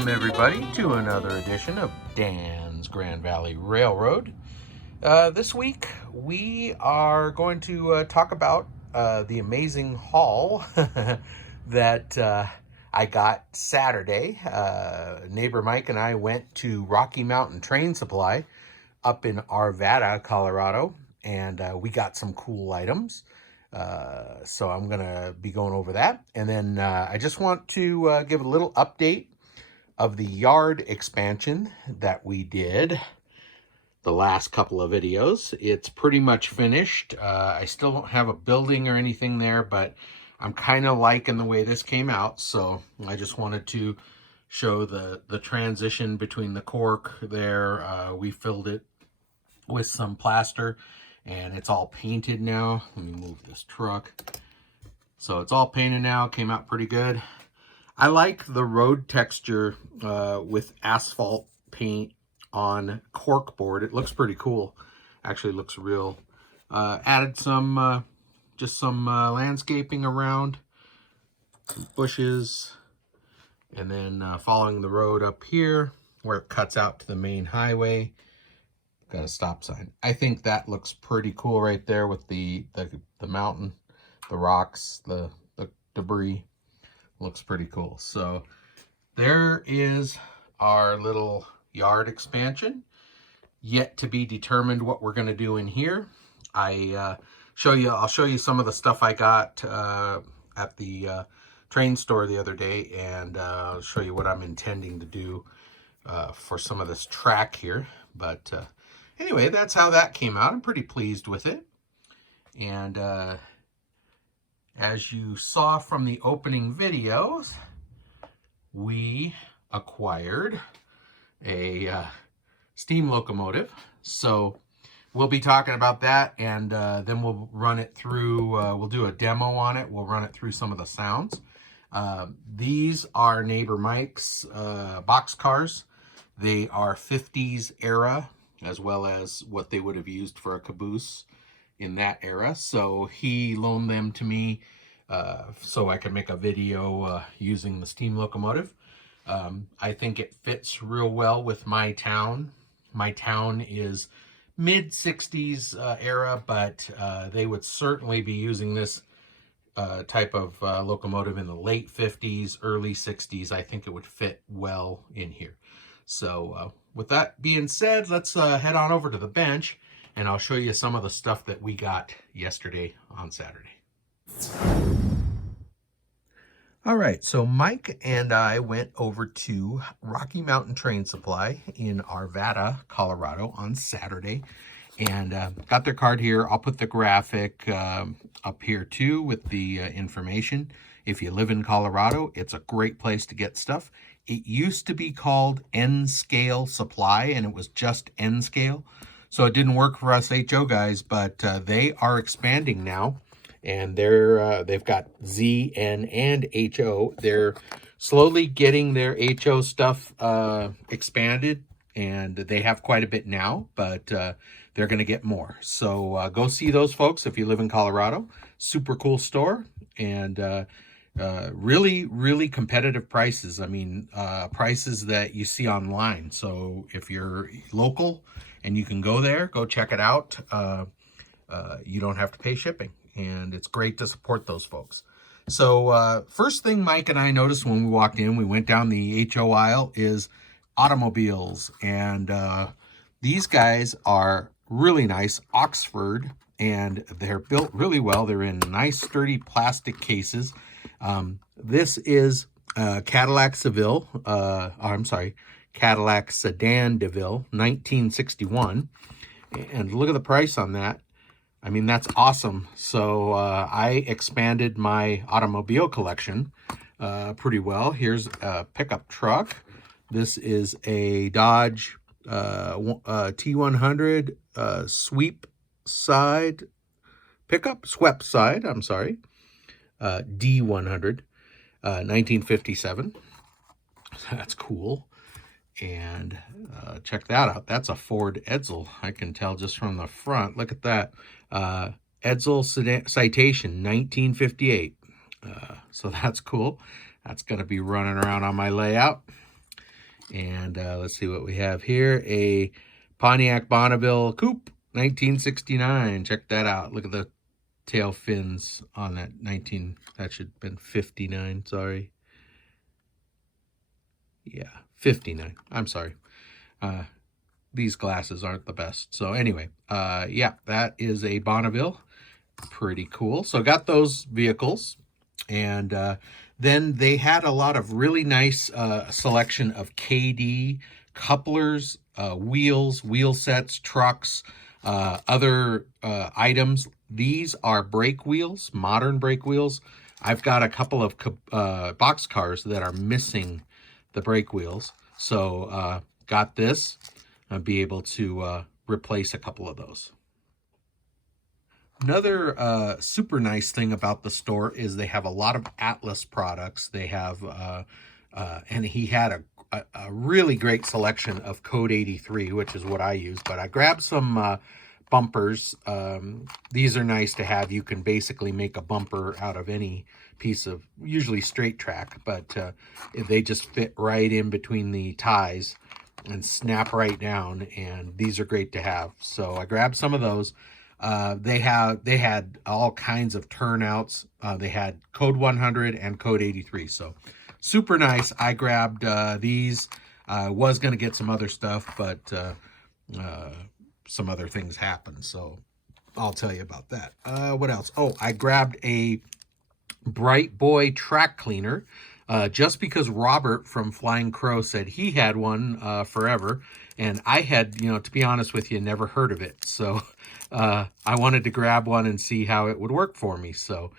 Welcome everybody to another edition of Dan's Grand Valley Railroad. This week we are going to talk about the amazing haul that I got Saturday. Neighbor Mike and I went to Rocky Mountain Train Supply up in Arvada, Colorado, and we got some cool items. So I'm going to be going over that. And then I just want to give a little update of the yard expansion that we did the last couple of videos. It's pretty much finished. I still don't have a building or anything there, but I'm kind of liking the way this came out. So I just wanted to show the transition between the cork there. We filled it with some plaster and it's all painted now. Let me move this truck. So it's all painted now, came out pretty good. I like the road texture with asphalt paint on cork board. It looks pretty cool. Actually looks real. Added some, just some landscaping around, some bushes, and then following the road up here where it cuts out to the main highway. Got a stop sign. I think that looks pretty cool right there with the mountain, the rocks, the debris. Looks pretty cool. So there is our little yard expansion. Yet to be determined what we're going to do in here. I'll show you some of the stuff I got at the train store the other day, and I'll show you what I'm intending to do for some of this track here. But anyway, that's how that came out. I'm pretty pleased with it. And as you saw from the opening videos, we acquired a steam locomotive. So we'll be talking about that, and then we'll run it through, we'll do a demo on it. We'll run it through some of the sounds. These are Neighbor Mike's box cars. They are 50s era, as well as what they would have used for a caboose in that era. So he loaned them to me so I could make a video using the steam locomotive. I think it fits real well with my town. My town is mid-60s era, but they would certainly be using this type of locomotive in the late 50s, early 60s. I think it would fit well in here. So with that being said, let's head on over to the bench and I'll show you some of the stuff that we got yesterday on Saturday. All right, so Mike and I went over to Rocky Mountain Train Supply in Arvada, Colorado on Saturday, and got their card here. I'll put the graphic up here too with the information. If you live in Colorado, it's a great place to get stuff. It used to be called N-Scale Supply, and it was just N-Scale. So it didn't work for us HO guys, but they are expanding now. And they've got Z, N, and HO. They're slowly getting their HO stuff expanded, and they have quite a bit now, but they're going to get more. So go see those folks if you live in Colorado. Super cool store, and really, really competitive prices. I mean, prices that you see online. So if you're local and you can go there, go check it out. You don't have to pay shipping. And it's great to support those folks. So first thing Mike and I noticed when we walked in, we went down the HO aisle, is automobiles. And these guys are really nice, Oxford, and they're built really well. They're in nice, sturdy plastic cases. This is Cadillac Seville, Cadillac Sedan DeVille, 1961. And look at the price on that. I mean, that's awesome. So I expanded my automobile collection pretty well. Here's a pickup truck. This is a Dodge T100 swept side, I'm sorry, D100, 1957. That's cool. And check that out. That's a Ford Edsel. I can tell just from the front. Look at that. Edsel Citation, 1958. So that's cool. That's going to be running around on my layout. And let's see what we have here. A Pontiac Bonneville Coupe, 1969. Check that out. Look at the tail fins on that. That should have been 59, sorry. Yeah, 59. I'm sorry. These glasses aren't the best. So anyway, yeah, that is a Bonneville. Pretty cool. So got those vehicles. And then they had a lot of really nice selection of KD couplers, wheels, wheel sets, trucks, other items. These are brake wheels, modern brake wheels. I've got a couple of box cars that are missing the brake wheels. So got this. I'll be able to replace a couple of those. Another super nice thing about the store is they have a lot of Atlas products. They have, and he had a really great selection of Code 83, which is what I use. But I grabbed some bumpers. These are nice to have. You can basically make a bumper out of any piece of, usually straight track, but they just fit right in between the ties and snap right down, and these are great to have. So I grabbed some of those. They had all kinds of turnouts. They had Code 100 and Code 83. So super nice. I grabbed these. I was going to get some other stuff, but some other things happened. So I'll tell you about that. What else? Oh, I grabbed a Bright Boy track cleaner. Just because Robert from Flying Crow said he had one forever, and I had, to be honest with you, never heard of it. So I wanted to grab one and see how it would work for me. So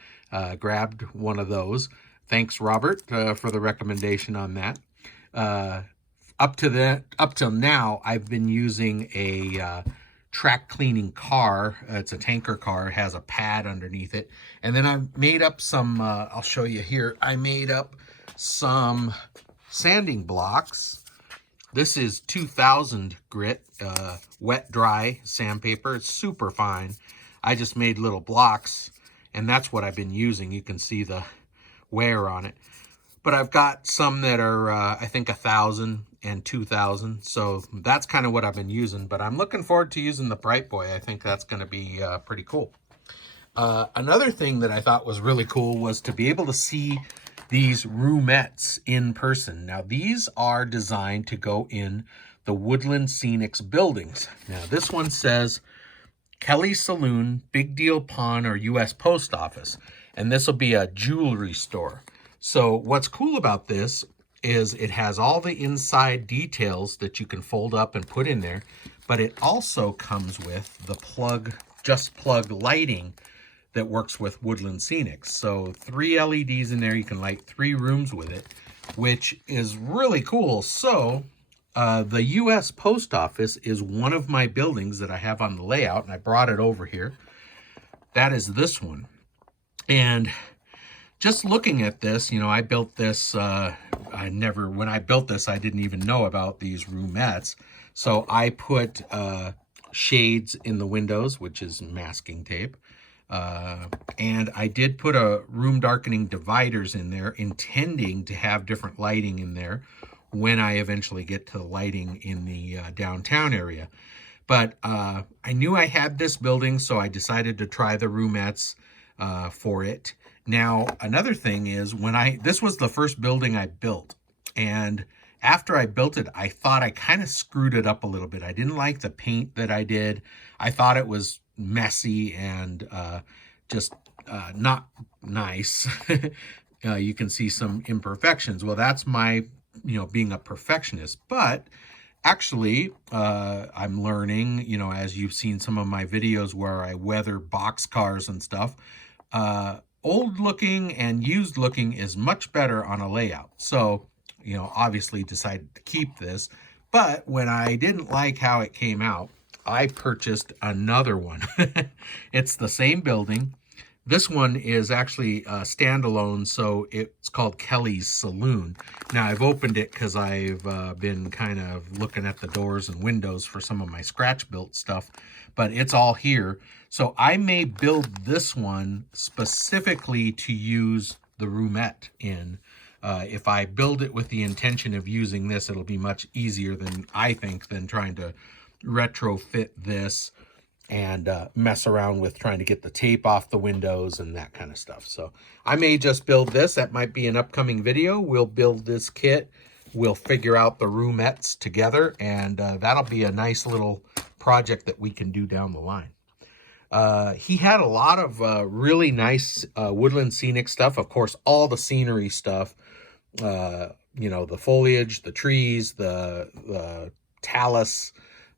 grabbed one of those. Thanks, Robert, for the recommendation on that. Up till now, I've been using a track cleaning car. It's a tanker car. It has a pad underneath it. And then I made up some, I'll show you here. I made up some sanding blocks. This is 2000 grit, wet dry sandpaper. It's super fine. I just made little blocks, and that's what I've been using. You can see the wear on it. But I've got some that are, I think, 1,000 and 2,000. So that's kind of what I've been using. But I'm looking forward to using the Bright Boy. I think that's going to be pretty cool. Another thing that I thought was really cool was to be able to see these roomettes in person. Now, these are designed to go in the Woodland Scenics buildings. Now, this one says Kelly's Saloon, Big Deal Pawn, or U.S. Post Office. And this will be a jewelry store. So what's cool about this is it has all the inside details that you can fold up and put in there, but it also comes with the just plug lighting that works with Woodland Scenics. So 3 LEDs in there. You can light 3 rooms with it, which is really cool. So the U.S. Post Office is one of my buildings that I have on the layout, and I brought it over here. That is this one. And just looking at this, I built this, when I built this, I didn't even know about these roomettes. So I put shades in the windows, which is masking tape. And I did put a room darkening dividers in there, intending to have different lighting in there when I eventually get to the lighting in the downtown area. But I knew I had this building, so I decided to try the roomettes for it. Now, another thing is this was the first building I built, and after I built it, I thought I kind of screwed it up a little bit. I didn't like the paint that I did. I thought it was messy and just not nice. You can see some imperfections. Well, that's my, being a perfectionist. But actually, I'm learning, as you've seen some of my videos where I weather box cars and stuff, old looking and used looking is much better on a layout. So, obviously decided to keep this. But when I didn't like how it came out, I purchased another one. It's the same building. This one is actually standalone, so it's called Kelly's Saloon. Now, I've opened it because I've been kind of looking at the doors and windows for some of my scratch-built stuff, but it's all here. So I may build this one specifically to use the roomette in. If I build it with the intention of using this, it'll be much easier than, I think, than trying to retrofit this and mess around with trying to get the tape off the windows and that kind of stuff. So I may just build this. That might be an upcoming video. We'll build this kit. We'll figure out the roomettes together, and that'll be a nice little project that we can do down the line. He had a lot of really nice woodland scenic stuff. Of course, all the scenery stuff, you know, the foliage, the trees, the talus,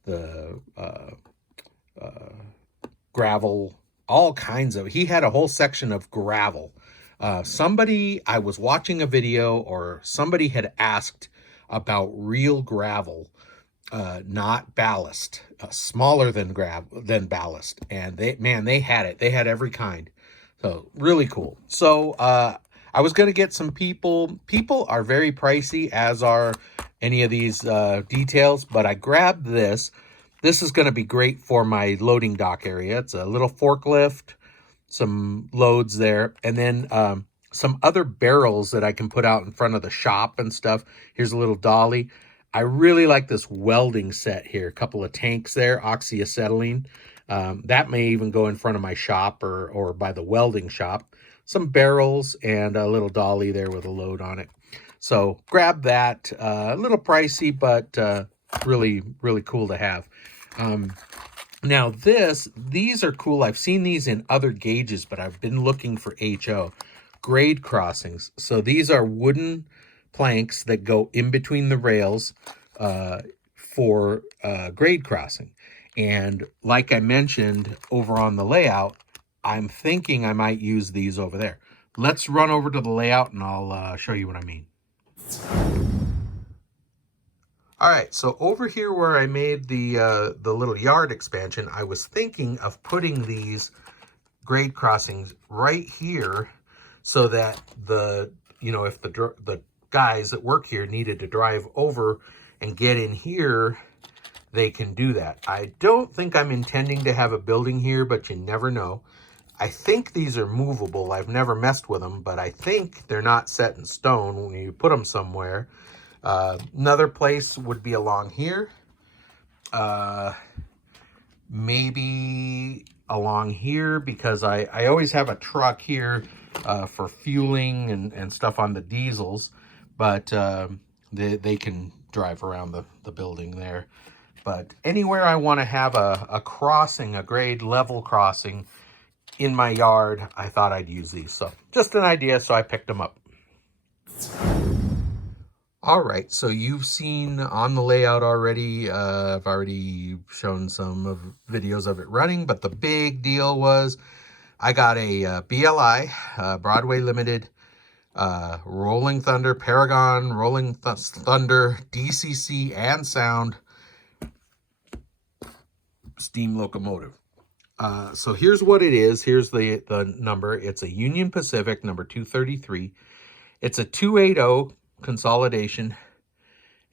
the gravel, all kinds of, he had a whole section of gravel. I was watching a video, or somebody had asked about real gravel, not ballast, smaller than ballast. And they had it. They had every kind. So really cool. So, I was going to get some people. People are very pricey, as are any of these details, but I grabbed this. This is going to be great for my loading dock area. It's a little forklift, some loads there, and then some other barrels that I can put out in front of the shop and stuff. Here's a little dolly. I really like this welding set here. A couple of tanks there, oxyacetylene. That may even go in front of my shop or by the welding shop. Some barrels and a little dolly there with a load on it. So grab that. A little pricey, but really, really cool to have. Now these are cool. I've seen these in other gauges, but I've been looking for HO. Grade crossings. So these are wooden planks that go in between the rails for grade crossing. And like I mentioned over on the layout, I'm thinking I might use these over there. Let's run over to the layout and I'll show you what I mean. All right, so over here where I made the little yard expansion, I was thinking of putting these grade crossings right here so that if the guys that work here needed to drive over and get in here, they can do that. I don't think I'm intending to have a building here, but you never know. I think these are movable. I've never messed with them, but I think they're not set in stone when you put them somewhere. Another place would be along here. Maybe along here, because I always have a truck here for fueling and stuff on the diesels, but they can drive around the building there. But anywhere I want to have a crossing, a grade level crossing in my yard, I thought I'd use these. So just an idea, so I picked them up. All right, so you've seen on the layout already. I've already shown some videos of it running, but the big deal was I got a BLI, Broadway Limited, Rolling Thunder, Paragon, Rolling Thunder, DCC, and Sound Steam Locomotive. So here's what it is. Here's the number. It's a Union Pacific number 233. It's a 280 consolidation,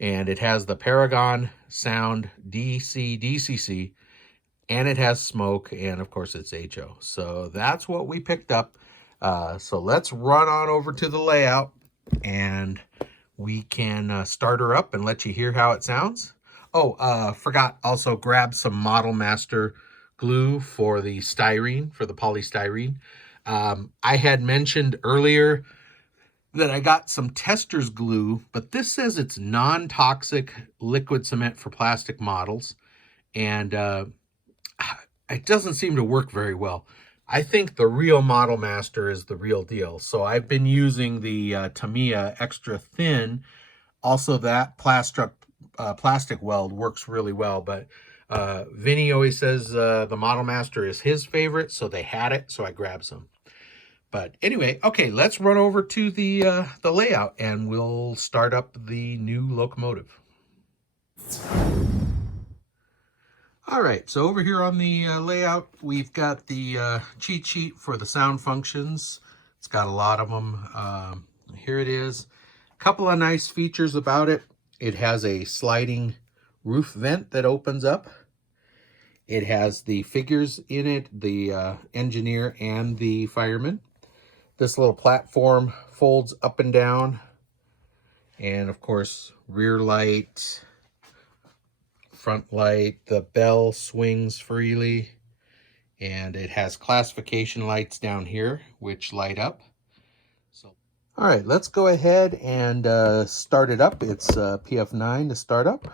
and it has the Paragon, Sound, DC, DCC, and it has smoke, and of course it's HO. So that's what we picked up. So let's run on over to the layout, and we can start her up and let you hear how it sounds. Oh, forgot, also grab some Model Master glue for the styrene, for the polystyrene. I had mentioned earlier that I got some tester's glue, but this says it's non-toxic liquid cement for plastic models, and it doesn't seem to work very well. I think the real Model Master is the real deal. So I've been using the Tamiya Extra Thin. Also, that plastic weld works really well, but Vinny always says the Model Master is his favorite, so they had it, so I grabbed some. But anyway, okay, let's run over to the layout, and we'll start up the new locomotive. All right, so over here on the layout, we've got the cheat sheet for the sound functions. It's got a lot of them. Here it is. A couple of nice features about it. It has a sliding roof vent that opens up. It has the figures in it, the engineer and the fireman. This little platform folds up and down. And of course, rear light, front light, the bell swings freely, and it has classification lights down here which light up. So, all right, let's go ahead and start it up. It's PF9 to start up.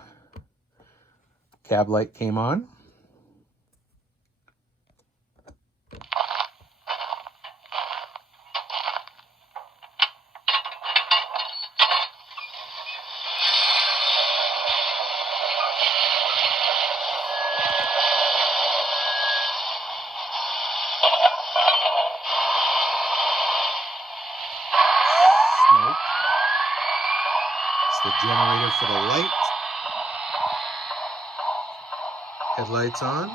Cab light came on. Smoke. It's the generator for the light. Headlights on.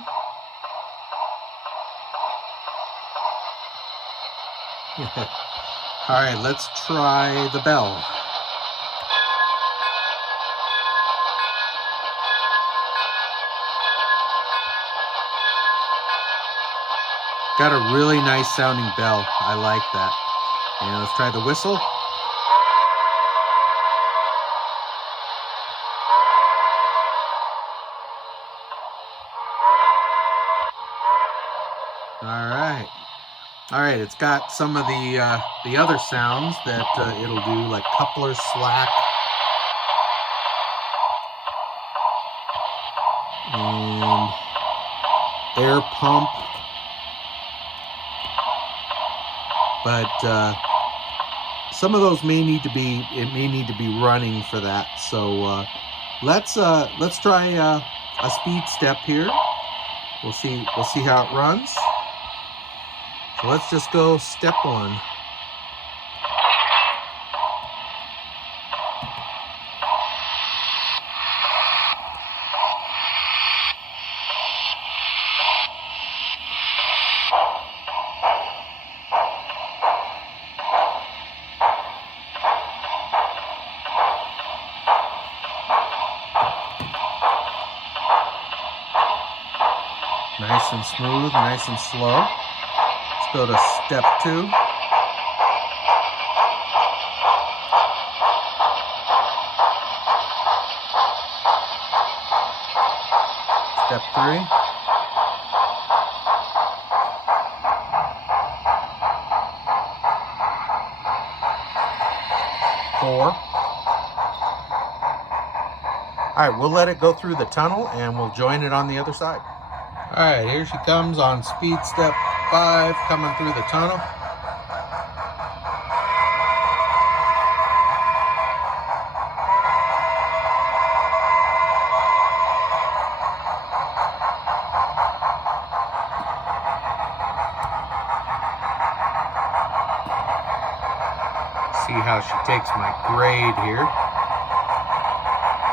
All right, let's try the bell. Got a really nice sounding bell. I like that. And let's try the whistle. All right, it's got some of the other sounds that it'll do, like coupler slack and air pump, but some of those may need to be running for that. So let's try a speed step here. We'll see how it runs. So let's just go step 1. Nice and smooth, nice and slow. Let's go to step 2. Step 3. Four. All right, we'll let it go through the tunnel and we'll join it on the other side. All right, here she comes on speed step 5, coming through the tunnel. See how she takes my grade here.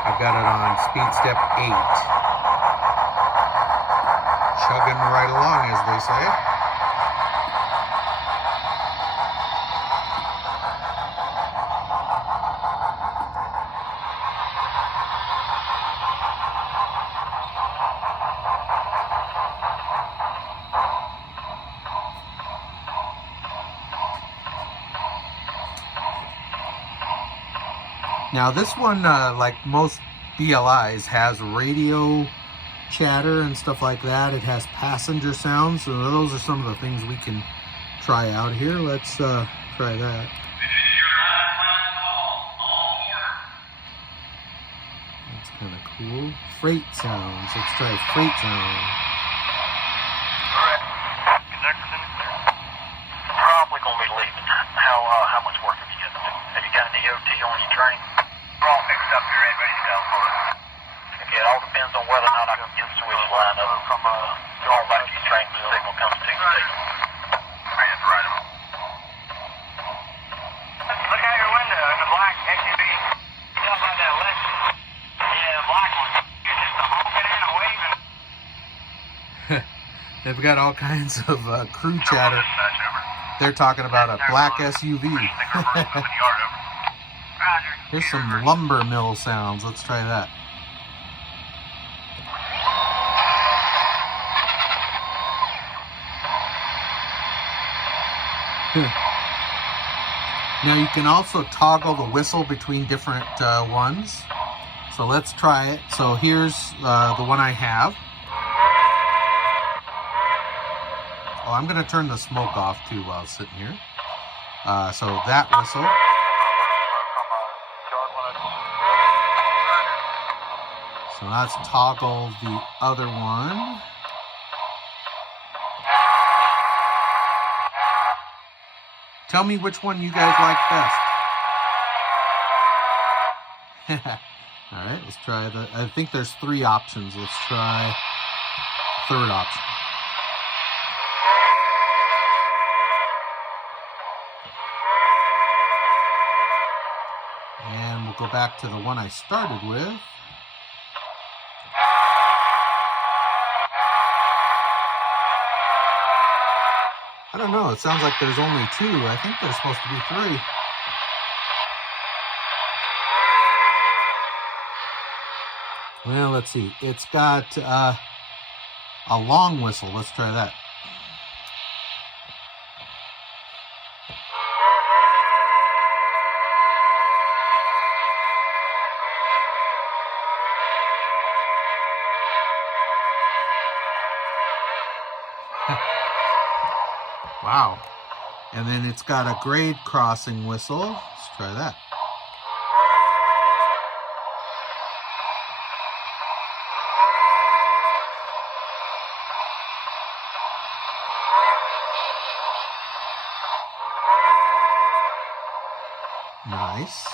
I've got it on speed step 8. Chugging right along, as they say. Now this one, like most BLIs, has radio chatter and stuff like that. It has passenger sounds, so those are some of the things we can try out here. Let's try that. That's kind of cool. Freight sounds. Let's try freight sound. Alright, connector's in the clear. Probably gonna be leaving. How much work have you got to do? Have you got an EOT on your train? We're all fixed up here, ready to go for it. Okay, it all depends on whether or not I can get the switch line up from going back to your train when the signal comes to you. Alright, that's right. Look out your window in the black SUV. You talking about that Lexus? Yeah, the black one. You're just honking and a waving. They've got all kinds of crew chatter. They're talking about a black SUV. Here's some lumber mill sounds. Let's try that. Now you can also toggle the whistle between different ones. So let's try it. So here's the one I have. Oh, I'm going to turn the smoke off too while sitting here. So that whistle. So let's toggle the other one. Tell me which one you guys like best. All right, let's try the, I think there's 3 options. Let's try third option. And we'll go back to the one I started with. I don't know, it sounds like there's only 2. I think there's supposed to be 3. Well, let's see. It's got a long whistle. Let's try that. Wow. And then it's got a grade crossing whistle. Let's try that. Nice.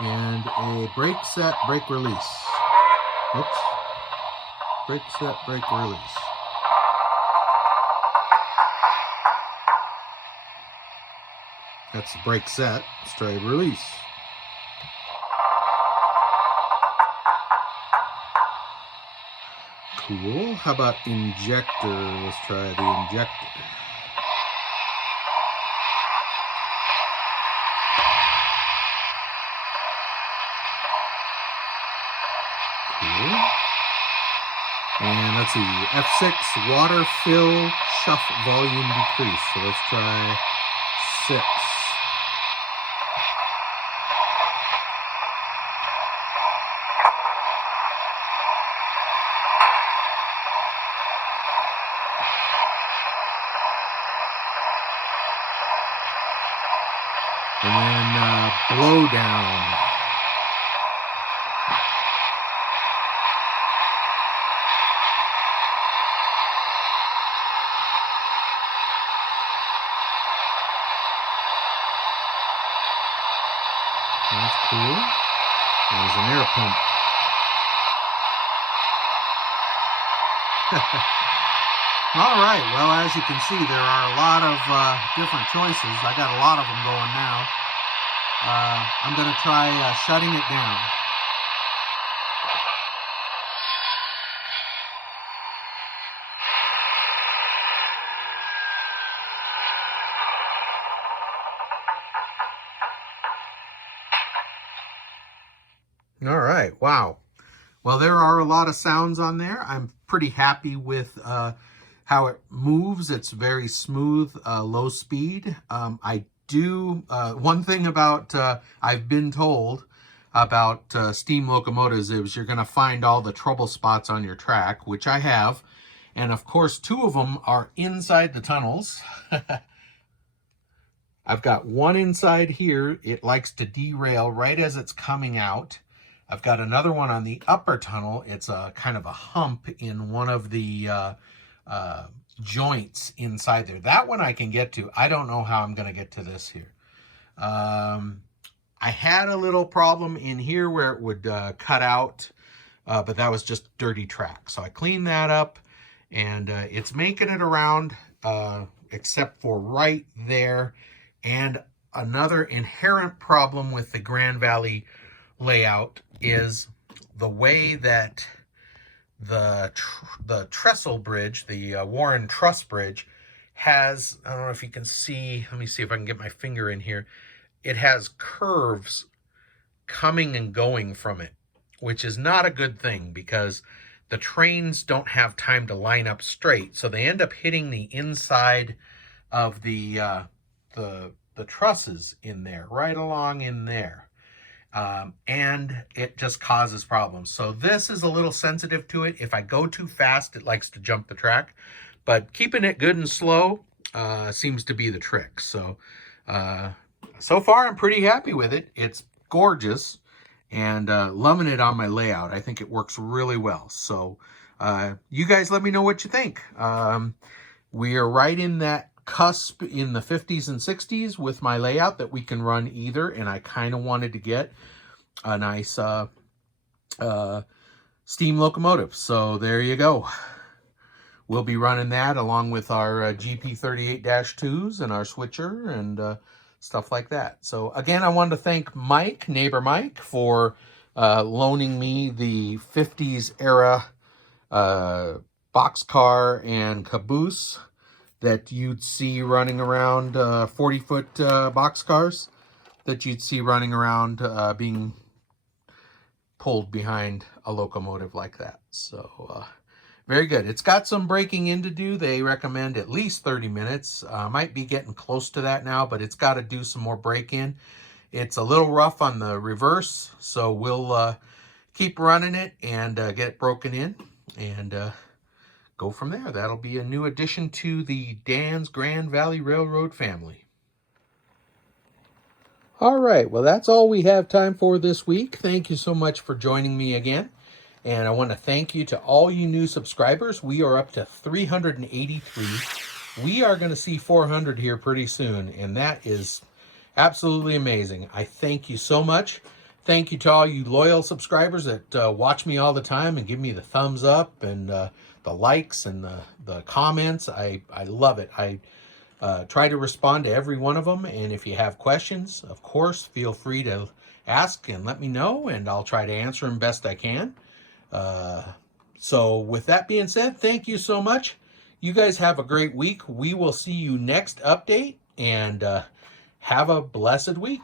And a brake set, brake release. Oops. Brake set, brake release. That's the brake set. Let's try release. Cool. How about injector? Let's try the injector. Cool. And let's see, F6, water fill, chuff volume decrease. So let's try 6. And then blow down. That's cool. There's an air pump. All right, well, as you can see, there are a lot of different choices. I got a lot of them going now. I'm going to try shutting it down. All right, wow. Well, there are a lot of sounds on there. I'm pretty happy with how it moves. It's very smooth, low speed. I do, one thing about, I've been told about steam locomotives is you're going to find all the trouble spots on your track, which I have. And of course, 2 of them are inside the tunnels. I've got one inside here. It likes to derail right as it's coming out. I've got another one on the upper tunnel. It's a kind of a hump in one of the joints inside there. That one I can get to. I don't know how I'm going to get to this here. I had a little problem in here where it would cut out, but that was just dirty track. So I cleaned that up, and it's making it around, except for right there. And another inherent problem with the Grand Valley layout is the way that the trestle bridge, the Warren Truss Bridge, has, I don't know if you can see, let me see if I can get my finger in here. It has curves coming and going from it, which is not a good thing because the trains don't have time to line up straight. So they end up hitting the inside of the the trusses in there, right along in there. And it just causes problems. So this is a little sensitive to it. If I go too fast, it likes to jump the track, but keeping it good and slow seems to be the trick. So so far I'm pretty happy with it. It's gorgeous, and loving it on my layout. I think it works really well. So you guys let me know what you think. We are right in that cusp in the 50s and 60s with my layout that we can run either, and I kind of wanted to get a nice steam locomotive. So there you go. We'll be running that along with our GP38-2s and our switcher and stuff like that. So again, I wanted to thank Mike, neighbor Mike, for loaning me the 50s era boxcar and caboose that you'd see running around, 40-foot boxcars that you'd see running around being pulled behind a locomotive like that. So very good. It's got some breaking in to do. They recommend at least 30 minutes. Might be getting close to that now, but it's got to do some more break-in. It's a little rough on the reverse, so we'll keep running it and get it broken in and go from there. That'll be a new addition to the Dan's Grand Valley Railroad family. All right, well, that's all we have time for this week. Thank you so much for joining me again. And I want to thank you to all you new subscribers. We are up to 383. We are going to see 400 here pretty soon, and that is absolutely amazing. I thank you so much. Thank you to all you loyal subscribers that watch me all the time and give me the thumbs up and the likes and the comments. I love it. I try to respond to every one of them, and if you have questions, of course, feel free to ask and let me know, and I'll try to answer them best I can. So with that being said, thank you so much. You guys have a great week. We will see you next update, and have a blessed week.